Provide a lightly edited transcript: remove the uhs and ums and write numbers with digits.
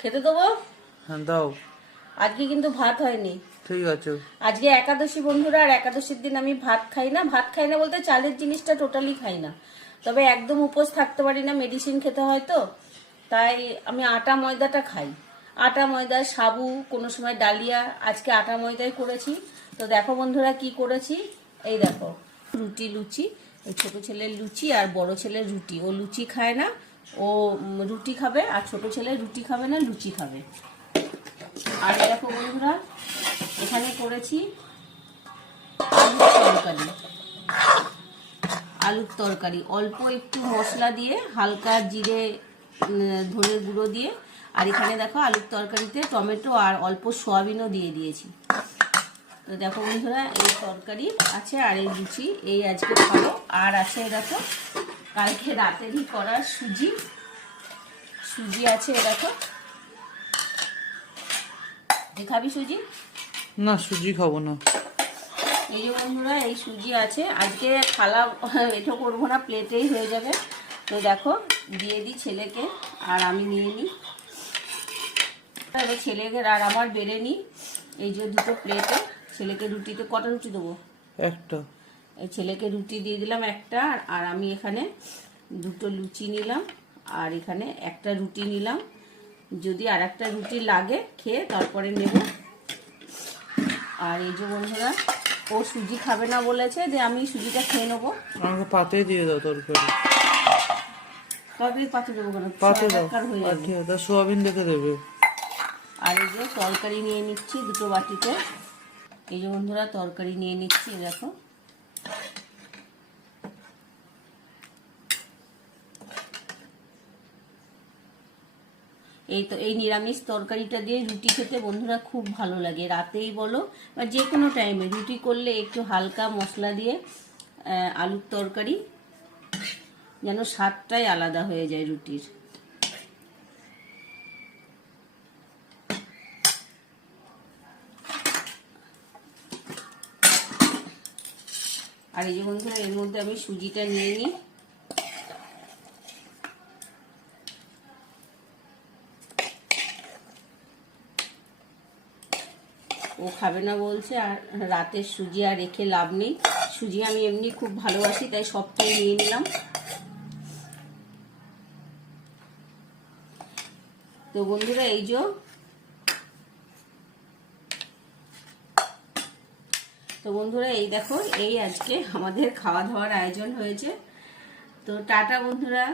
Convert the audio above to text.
খেতে দেবো? হ্যাঁ দাও। আজকে কিন্তু ভাত হয়নি। ঠিক আছে। আজকে একাদশী বন্ধুরা, আর একাদশীর দিন আমি ভাত খাই না। ভাত খাই না বলতে চালের জিনিসটা টোটালি খাই না, তবে একদম উপোস থাকতে পারি না, মেডিসিন খেতে হয় তো, তাই আমি আটা ময়দাটা খাই। আটা ময়দা, সাবু, কোনো সময় ডালিয়া। আজকে আটা ময়দাই করেছি। তো দেখো বন্ধুরা কি করেছি, এই দেখো রুটি লুচি। এই ছোট ছেলের লুচি আর বড় ছেলের রুটি। ও লুচি খায় না, ও রুটি খাবে, আর ছোট ছেলে রুটি খাবে না, লুচি খাবে। আর দেখো বন্ধুরা, এখানে করেছি আলুর তরকারি। আলুর তরকারি অল্প একটু মশলা দিয়ে, হালকা জিরে ধনে গুঁড়ো দিয়ে। আর এখানে দেখো আলুর তরকারিতে টমেটো আর অল্প সয়াবিনও দিয়ে দিয়েছি। তো দেখো বন্ধুরা, এই তরকারি আছে আর এই লুচি, এই আজকে খাবো। আর আছে দেখো কালকে রাতেরই করা সুজি আছে। দেখো, খাবি সুজি? না, সুজি খাবো না। এই যে বন্ধুরা, এই সুজি আছে। আজকে থালা এটো করবো না, প্লেটেই হয়ে যাবে। তো দেখো দিয়ে দিই ছেলেকে, আর আমি নিয়ে নিই। এবার ছেলেকে আর আমার বেড়ে নিই। এই যে দুটো প্লেটে ছেলেকে রুটিতে কটা রুটি দেবো? একটা। এই ছেলেকে রুটি দিয়ে দিলাম একটা, আর আমি এখানে দুটো লুচি নিলাম, আর এখানে একটা রুটি নিলাম। যদি আর একটা রুটি লাগে খেয়ে তারপরে নেব। আর এই যে বন্ধুরা, ও সুজি খাবে না বলেছে, যে আমি সুজিটা খেয়ে নেবো। আমাকে পাতে দিয়ে দাও তরকারি। তরকারি পাতে দেবো কেন? পাতে দাও, হয়ে যাবে। তা সোয়াবিন দেখে দেবে। আর এই যে তরকারি নিয়ে নিচ্ছি দুটো বাটিতে। এই যে বন্ধুরা তরকারি নিয়ে নিচ্ছি, দেখো। এই তো এই নিরামিষ তরকারিটা দিয়ে রুটি খেতে বন্ধুরা খুব ভালো লাগে। রাতেই বলো বা যে কোনো টাইমে রুটি করলে একটু হালকা মশলা দিয়ে আলুর তরকারি, যেন স্বাদটাই আলাদা হয়ে যায় রুটির। আর এই যে বন্ধুরা, এর মধ্যে আমি সুজিটা নিয়ে নিই। ও খাবে না বলছে, আর রাতের সুজি আর রেখে লাভ নেই। সুজি আমি এমনি খুব ভালোবাসি, তাই সবটাই নিয়ে নিলাম। তো বন্ধুরা, এই যে এই দেখো, এই আজকে আমাদের খাওয়া দাওয়ার আয়োজন হয়েছে। তো টাটা বন্ধুরা।